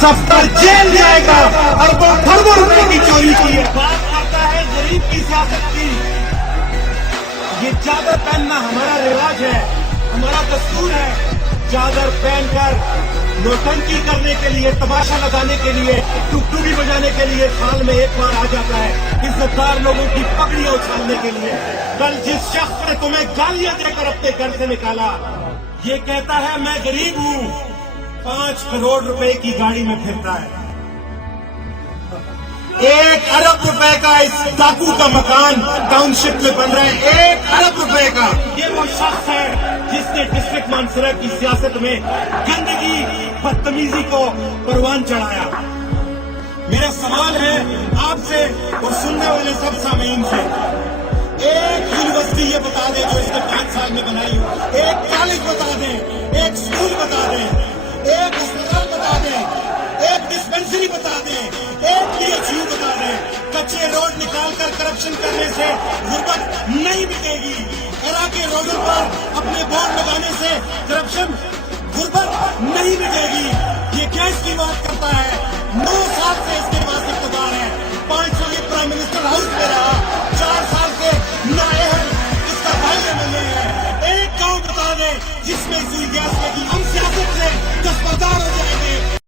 سب پر jail جائے گا اربوں خربوں روپے کی چوری کی ہے. بات کرتا ہے غریب کی سیاست کی. یہ چادر پہننا ہمارا رواج ہے, ہمارا دستور ہے. چادر پہن کر نوٹنکی کرنے کے لیے, تماشا لگانے کے لیے, ٹکٹوری بجانے کے لیے سال میں ایک بار آ جاتا ہے عزت دار لوگوں کی پگڑیاں اچھالنے کے لیے. کل جس شخص نے تمہیں گالیاں دے کر اپنے گھر سے نکالا, یہ کہتا ہے میں غریب ہوں, 5 کروڑ روپے کی گاڑی میں پھرتا ہے. 1 ارب روپے کا اس ڈاکو کا مکان ٹاؤن شپ میں بن رہا ہے, 1 ارب روپے کا. یہ وہ شخص ہے جس نے ڈسٹرکٹ مانسہرہ کی سیاست میں گندگی, بدتمیزی کو پروان چڑھایا. میرا سوال ہے آپ سے اور سننے والے سب سامعین سے, ایک یونیورسٹی یہ بتا دیں جو اس نے 5 سال میں بنائی, ایک کالج بتا دیں, ایک اسکول بتا دیں, ایک ہسپتال بتا دیں, ایک ڈسپینسری بتا دیں, ایک PHU بتا دیں. کچے روڈ نکال کر کرپشن کرنے سے غربت نہیں مٹے گی. کے روڈوں پر اپنے بورڈ لگانے سے کرپشن